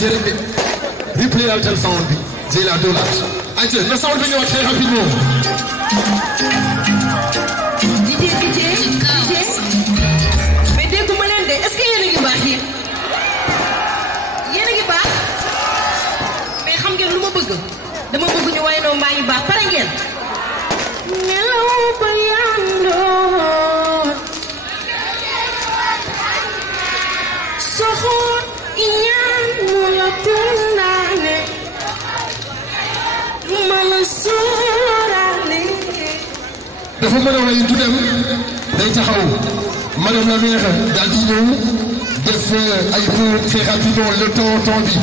direct de replay la tel sound bi j'ai la dollar ayca na sound bi ñëwaat très rapidement DJ mais dégguma leen de est-ce que yéen a ngi baax yéen a ngi baax mais xam ngeen lu ma bëgg dama bëgg ñu waaye noo maa ngi baax pare ngeen nelaw ba yandoor soxoon iñaan mu la tundaane ma la sóoraale dafa mën a way du dem day taxaw madame la maire daal di ñëw def ay pour très rapidement le temps bi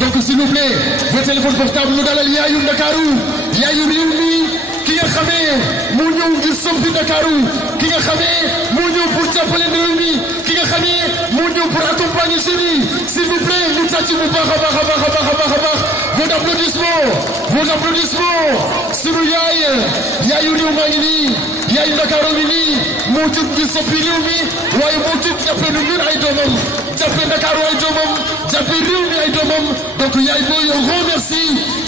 donc s'il vous plaît vos téléphones portables ñu dalal yaayu Ndakaaru yaayu réew mi ki nga xamee moo ñëw ngir soppi Ndakaaru ki nga xamee moo ñëw pour jàppale réew mi ki nga xamee moo ñëw pour accompagner chéri s'il vous plaît ñu tàcc bu baax a baax a baax a baax a baax a baax vos applaudissements sunu yaayu réew maa ngi nii yaayu Ndakaaru mi nii moo jóg ngir soppi réew mi waaye moo jóg jàppee nu ñun ay doomam jàppee Ndakaaru ay doomam jàppee réew mi ay doomam donc yaay booy un grand merci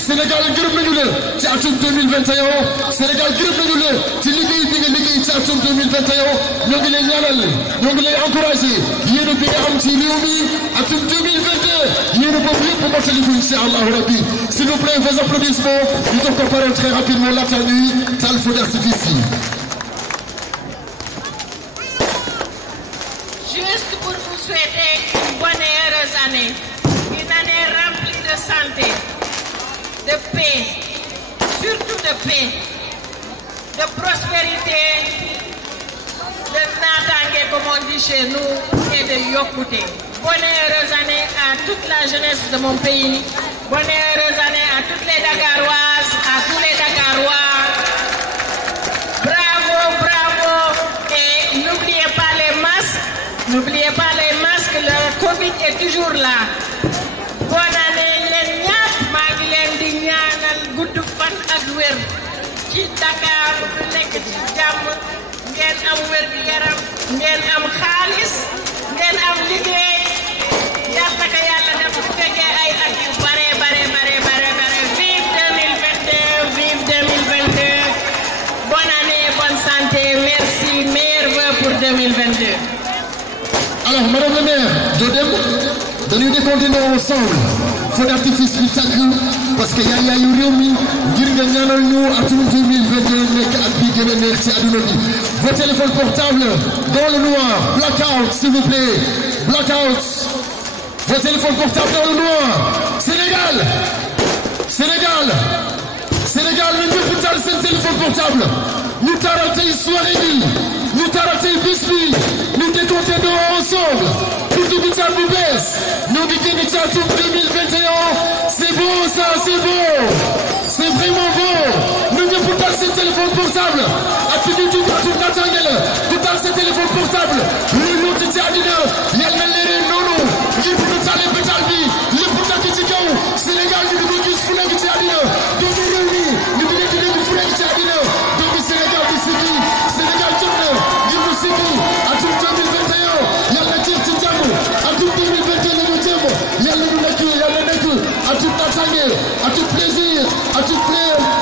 Sénégal gërëm nañu la ci atum 2021 Sénégal gërëm nañu la ci liggéey bi nga liggéey ci atum 2021 ñoo ngi lay ñaanal ñoo ngi lay encouragé yéen a bi nga am ci réew mi atum 2022 yéen a boobu yëpp mottali ko incha allahu rabbi s'il vous plaît vos applaudissements ñu jox ko parole très rapidement laata ñuy taal feu d'artifice yi. Juste pour vous souhaiter une bonne et heureuse année, une année remplie de santé, de paix, surtout de paix, de prospérité, de natangue comme on dit chez nous et de yokkute. Bonne et heureuse année à toute la jeunesse de mon pays, bonne et heureuse année à toutes les Dakaroises, à tous les Dakarois. Bravo, bravo et n'oubliez pas les masques. N'oubliez pas les masques, le Covid est toujours là. Bonne année leen ñaat maa ngi leen di ñaanal gudd fan ak wér ci Dakar bu nekk ci jàmm ngeen am wér gi yaram ngeen am xaalis ngeen am liggéey yàlla na ko yàlla def bu fekkee ay at yu bare vive 2022 bonne année bonne santé merci meilleurs vœux pour 2022. Alors, madame la maire, dañuy décompter ensemble feu d'artifice bi tàkk parce que yaayu réew mi ngir nga ñaanal ñu atum 2022 nekk at bi gën a neex ci àdduna bi. Vos téléphones portables dans le noir, blackout s'il vous plaît, blackout. Vos téléphones portables dans le noir. Sénégal ñu ñëpp taal seen téléphone portable ñu taaral tey soirée bi ñu taaral tey bés bi ñu décompter ensemble pour dugg ci at bu bees ñoo ngi génn ci atum 2021 c'est bon ça c'est bon c'est vraiment bon ñu ñëpp taal seen téléphone portable ak fi ñu dugg atum naataange la ñu taal seen téléphone portable lu yóotu ci àddina yàlla na leeree noonu ngir bu ñu taalee pétale bi lépp takk ci kaw Sénégal ñu di ko gis fu nekk ci àddina doomu réew mi ñu di leen di dégg fu nekk ci àddina doomu Sénégal di siggi Sénégal jot na ngir mu siggi atum 2021 yàlla jeex ci jàmm atum 2022 la ñu jëm yàlla nekk atum naataange atum plaisir atum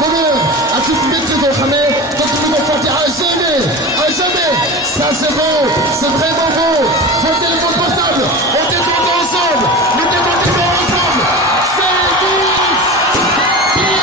bonheur atum mbégte boo xamee dootu ñu ko fàtte à jamais ça c'est bon c'est vraiment bon vos téléphones portables on décompte ensemble nous décomptons ensemble c'est 10 10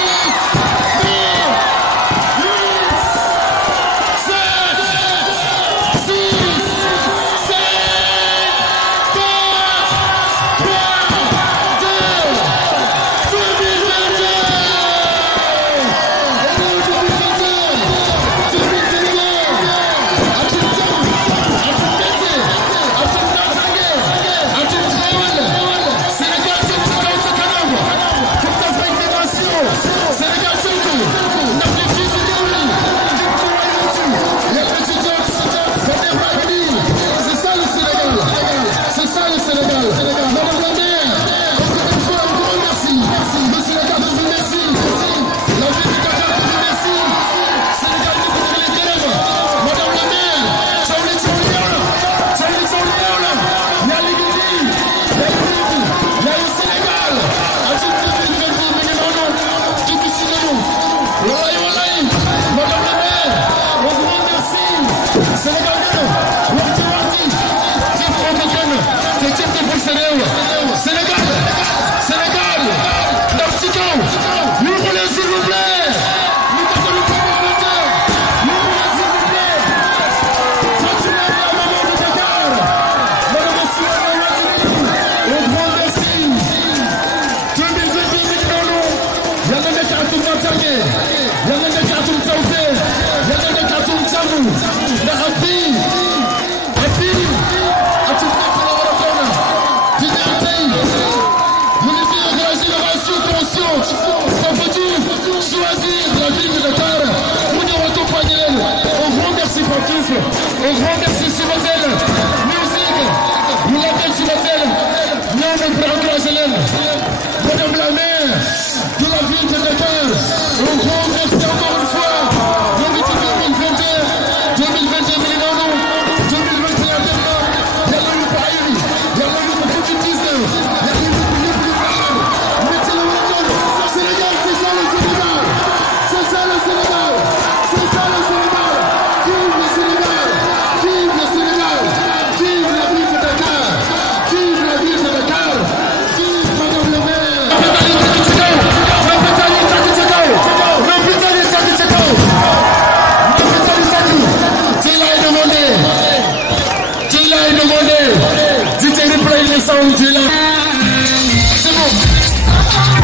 Un grand merci Subatel Musique. Vous l'appelez Subatel. Non, mais pour encourager l'elle. Madame la maire de la ville de Dakar. Un grand merci encore une fois. On est en 2022. 2022 millions. 2021 maintenant. Il y a eu Paris. Il y a eu le Covid-19. Il y a eu le Paris. Mettez-le au monde. Le Sénégal, c'est ça le Sénégal. C'est ça le Sénégal. C'est ça le Sénégal. Vive le Sénégal. Vive le Sénégal. Vive la ville de Dakar. Vive la ville de Dakar. Vive Madame le maire. C'est bon.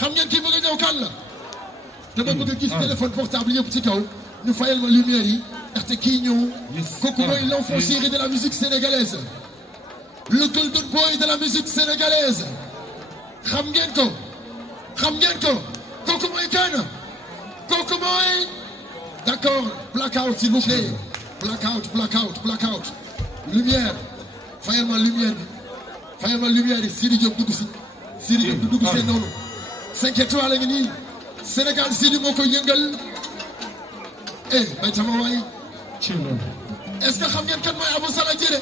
xam ngeen kii bëgg a ñëw kan la dama bëgg a gis téléphone portable yëpp ci kaw ñu fayal ma lumière yi ndaxte kii ñëw kooku mooy l'enfant chéri de la musique sénégalaise le golden boy de la musique sénégalaise xam ngeen ko kooku mooy kan kooku mooy d'accord blackout s'il vous plaît blackout lumière fayal ma lumière yi Sidi Diop dugg si Sidi Diop dugg see noonu 5 étoiles la ngi nii Sénégal Sidi moo ko yëngal bay tama waay est-ce que xam ngeen kan mooy Abou Sala Jere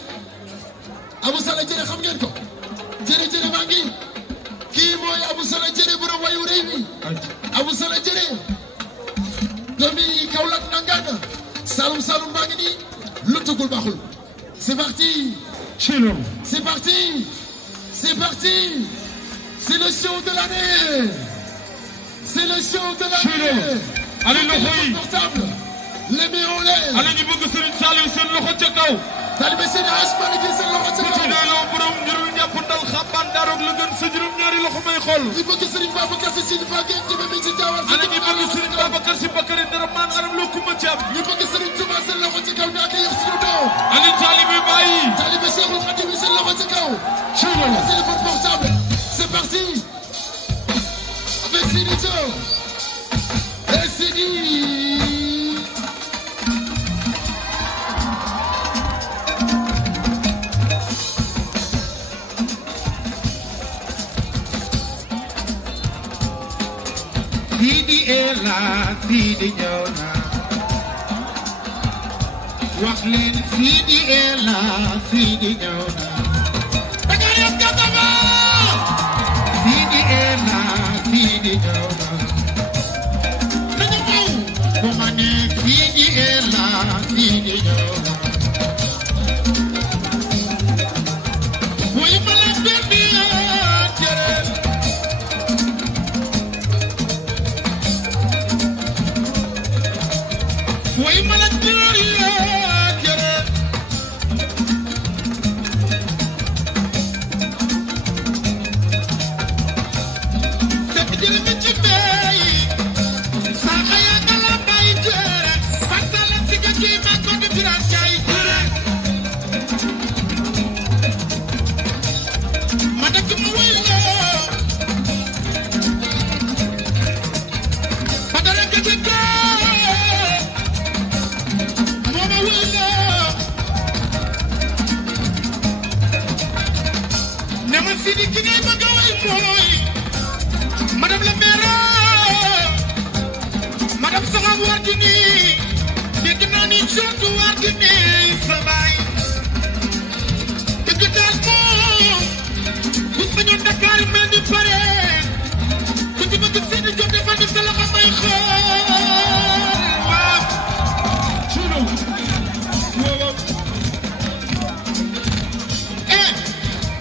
xam ngeen ko jere maa ngi kii mooy Abou Sala Jere borom wayu réew mi Abou Sala Jere doomi Kaolack nangaan Saloum maa ngi nii lu tugul baaxul c'est parti c'est le show de l'année allez loxo yi portable les mains en l'air allez ñu bëgg Serigne Saliou seen loxo ca kaw talibé seen asman gi seen loxo ca kaw ci doyloo borom njurul ñàpp dal xabaan daaroog la gën sa juróom ñaari loxo may xool ñu bëgg Serigne Babacar Si Sidi Fa Gueye Jëme mi ci Jaawar allez ñu bëgg Serigne Babacar Si Bakary dara maan aram loo kuma ci am ñu bëgg Serigne Touba seen loxo ca kaw ñu accueillir suñu doom allez talibé bàyyi talibé Cheikhul Khadim seen loxo ca kaw téléphone portable c'est parti avec Sidi Diop et Sidi Sidi ela Sidi ñëw na wax leen Sidi ela Sidi ñëw na Dakar yam gatama Sidi ela Sidi ñëw na nañu ñëw bu ma ne Sidi ela Sidi ñëw na woy ma la bendi jere woy ma la jere Mama Sidi ki ngay bëgg a way mooy madame la maire madame Soxam Wardini dégg naa ni George Wardini sa baay dëgg daal moom bu sañoon Dakar mel ni pare ku ci bëgg Sidi Diop defal ni sa loxo may xool waaw suno waaw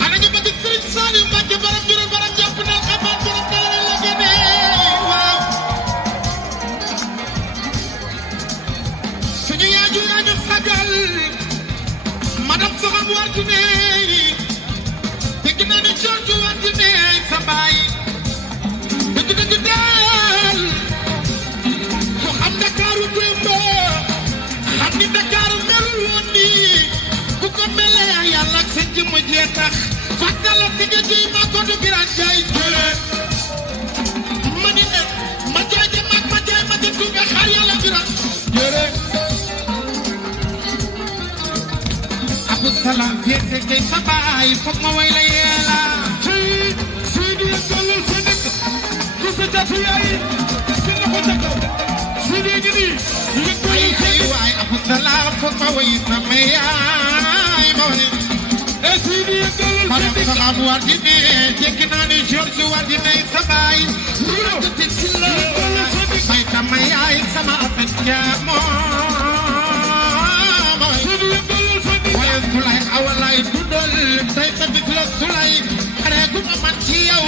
ana ñu bëgg Serigne Saliou Mbacké baram juróom baram jàpp na xabaar borom dara la gëne waaw suñu yaaju ñu sagal madame Soxam Wardini dégg naa ne George Wardini sa baay dëgg daal ku xam Dakaru démb xam ni Dakaru melul woon nii ku ko melee yàlla ak sa jëmm jee tax fàttala si nga jiy ma ko du Birane Ndiaye jële ma ni ne ma jaay ja mag ma jaay ma ja tuube xaar yàlla Birane jële Abdou Salam fiese kay sa baay foog ma way la yeela Sidi yëngalal sa dëkk ku sa jatu yaay si la ko teg Sidi ngi nii yëngalal sa dëkk waay Abdou Salam foog ma way sama yaay ma way Sidi yëngalal sa madame dëkk Soxam Wardini dégg naa ni George Wardini sa baay may sama yaay sama afet jaamo Sidi yëngalal sa dëkk waaye Sulay awalay dundal say sa bis la Sulay xare gu ma man ci yow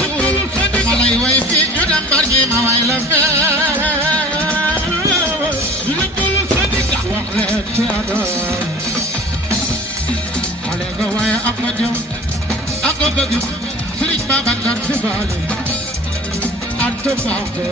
ma lay way fii ñu dem barñi ma way la fee yëngalal sa dëkk wax leen ci adoon xale nga waaye am nga jom am nga bëgg Serigne Babacar Sy Bale Anta Bango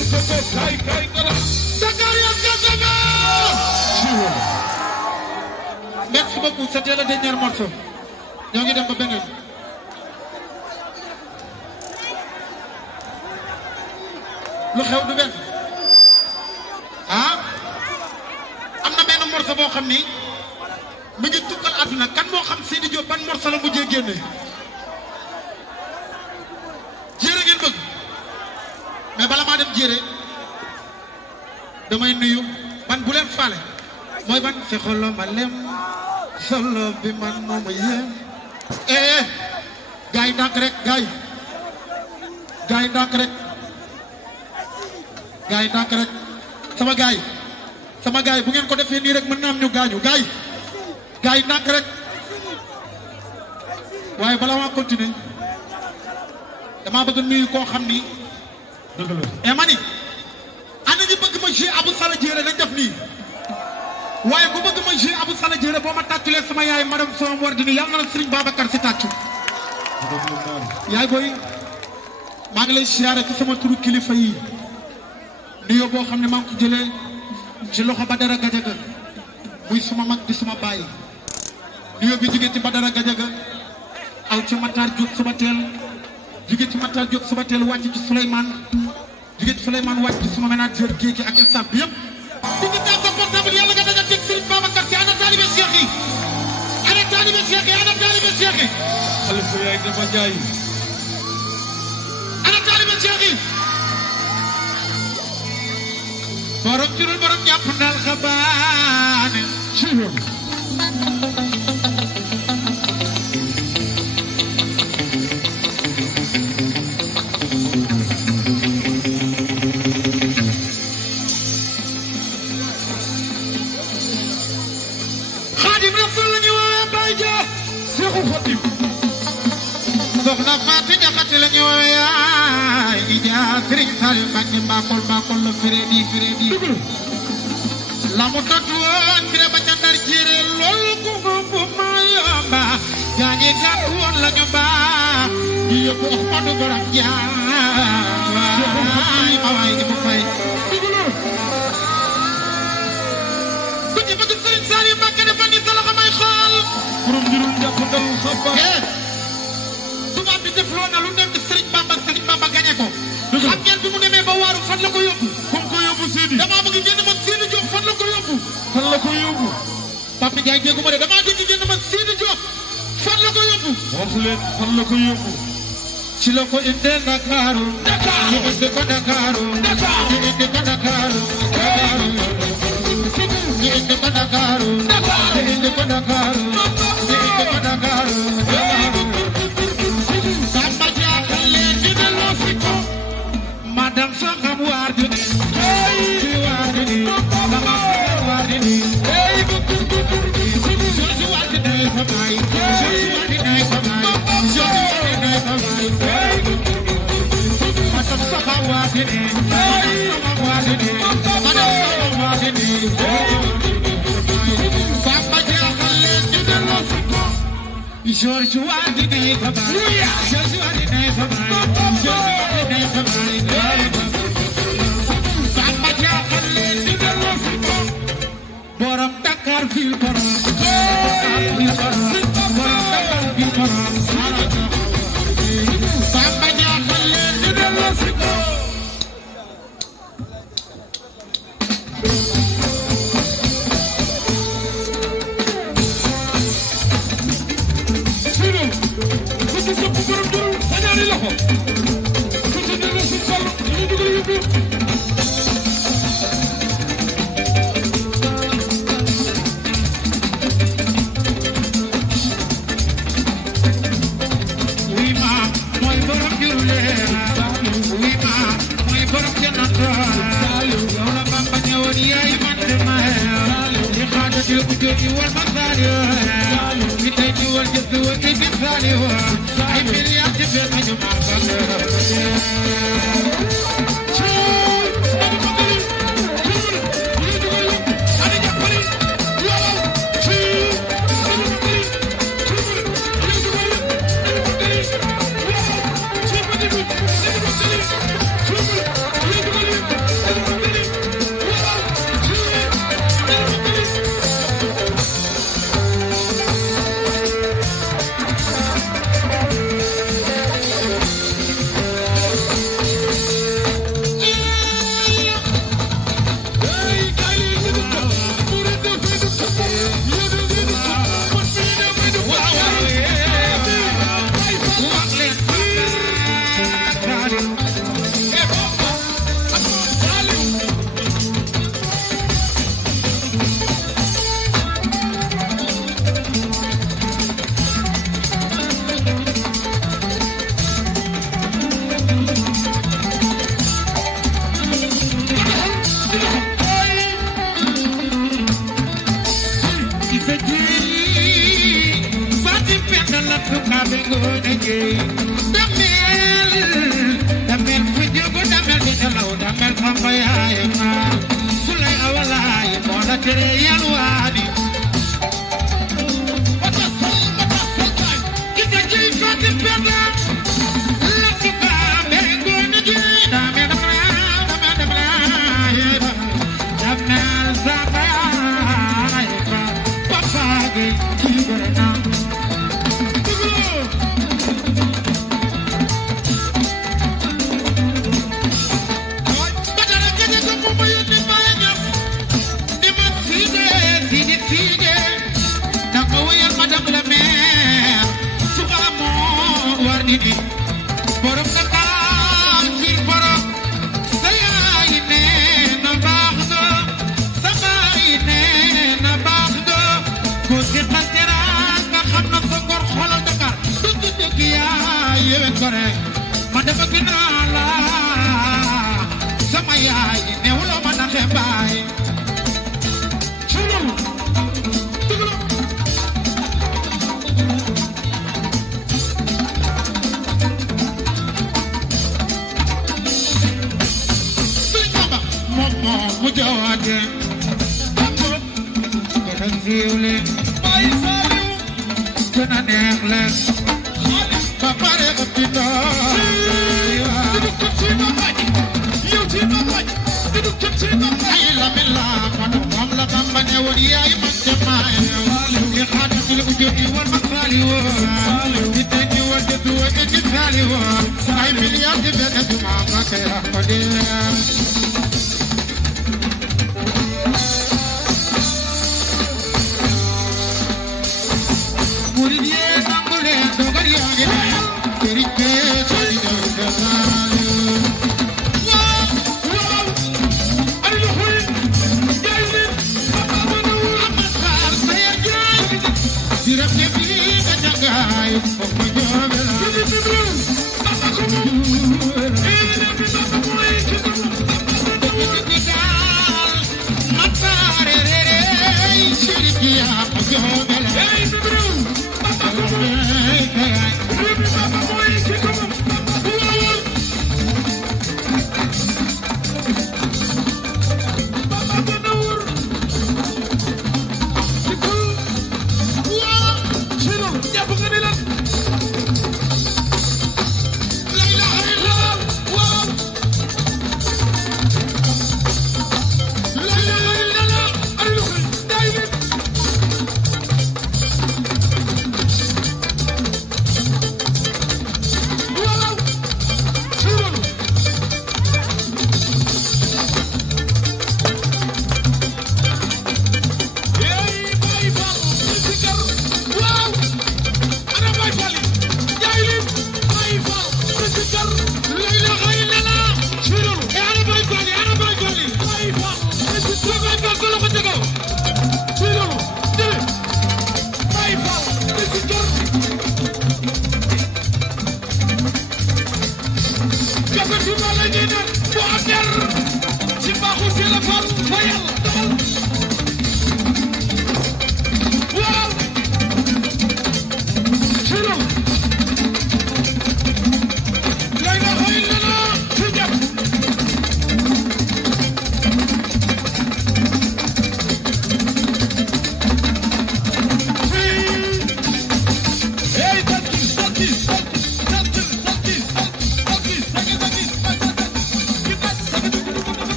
yëngal ko ko kay kala Dakar merci beaucoup c'était le dernier morceau ñoo ngi dem ba beneen lu xew du benn ah am na benn morceau boo xam ni mu ngi tukkal àdduna kan moo xam Sidi Diop ban morceau la mujjee génne jéere ngeen bëgg mais bala maa dem jéere damay nuyu ban bu leen faale mooy ban fi xolo ma lem solo bi man moomu yéem gaay ndànk rek gaay ndànk rek gaay ndànk rek sama gaay bu ngeen ko defee nii rek mën na am ñu gaañu gaay ndànk rek waaye balaa maa continuer damaa bëgg nuyu koo xam ni mani ana ñu bëgg ma jouer Abou Sala Diéré nañ def nii waaye ku bëgg ma jouer Abou Sala Diéré boo ma tàcculee sama yaay madame Sow Wardini yàlla na la Serigne Babacar si tàccu yaay booy maa ngi lay siyaare ci sama turu kilifa yi nuyoo boo xam ne maa ngi ko jëlee ci loxo Badara Gadiaga muy suma mag di suma baay nuyoo bi jógee ci Badara Gadiaga aw ci Matar Diop suba teel jógee ci Matar Diop suba teel wàcc ci Souleymane jógee ci Souleymane wàcc ci suma ménageur Kéeki ak staff bi yëpp. digg tànk portable yàlla nga daga teg Serigne Babacar si ana taalibe Cheikh yi ana taalibe Cheikh yi ana taalibe Cheikh yi. Xalifa yaay dafa jaay. ana taalibe Cheikh yi. borom jurul borom ñàpp ndal xabaane. soxna Fatou Diakhaté la ñu woowee yaay Ija Serigne Saliou Mbacké Mbakol la Frédi la mu tontu woon fire ba ca Ndar Jéere loolu ku bu ma yomba gaañi gàtt woon la ñu baax di yóbbu Ahmadou Borom Jaay ma waay di mu fay ku ci bëgg Serigne Saliou Mbacké dafa ni sa loxo may xool borom juróom jàpp dal xabar tubaab bi def loo na lu nekk Serigne Bamba gañe ko xam ngeen bi mu demee ba waaru fan la ko yóbbu comme ko yóbbu Sidi damaa bëgg ngeen ma Sidi Diop fan la ko yóbbu Papa Ndiaye déggu ma de damaa dégg ngeen ma Sidi Diop fan la ko yóbbu wax leen fan la ko yóbbu ci la ko indee Ndakaaru ñu indi ko Ndakaaru ñu indi ko Ndakaaru ñu indi ko Ndakaaru ñu indi ko Ndakaaru ñu indi ko Ndakaaru madame Sangam Wardini Wardini Mama Wardini Josi Wardini Famay Josi Wardini Famay Josi Wardini Famay madame Sangam Wardini madame Sangam Wardini Papa Diakhaté ñu delloo fi ko George Wardini Famay Josi Wardini Famay Josi Wardini Famay borom Dakar ville borom Dakar ville borom Dakar ville borom Bamba Diakhaté ñu delloo si ko Sidi ku ci sopp borom juróom sa ñaari loxo ku ci delloo si sol ñu dugal yóbbu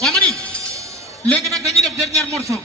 waa ma ni léegi nag dañuy def dernier morceau.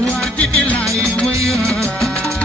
What did you like?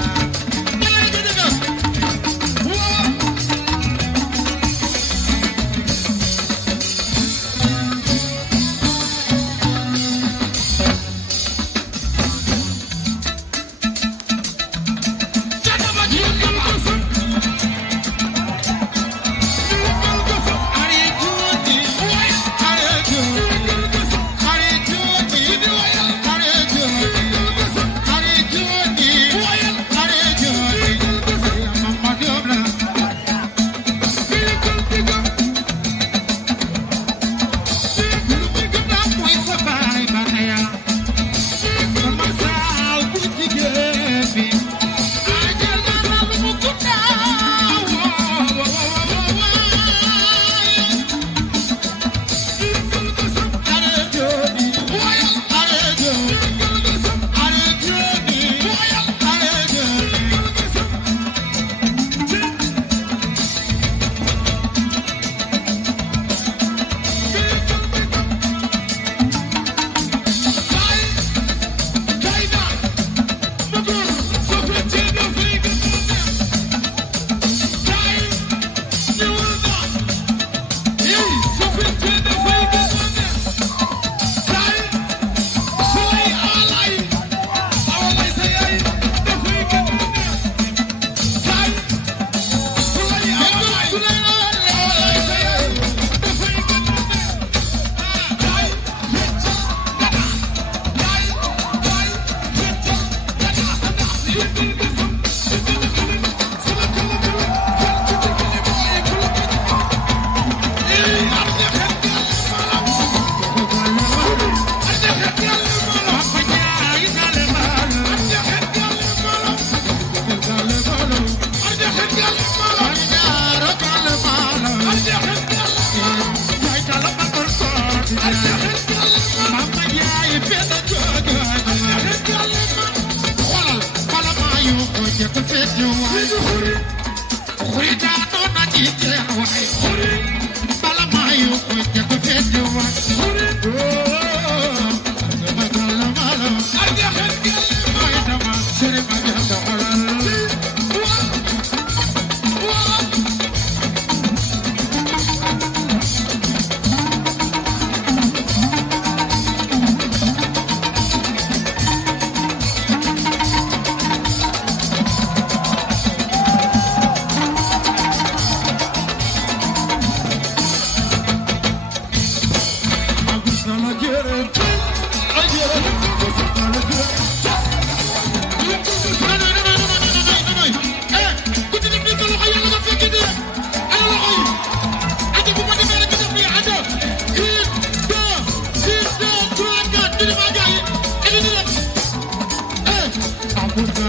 Just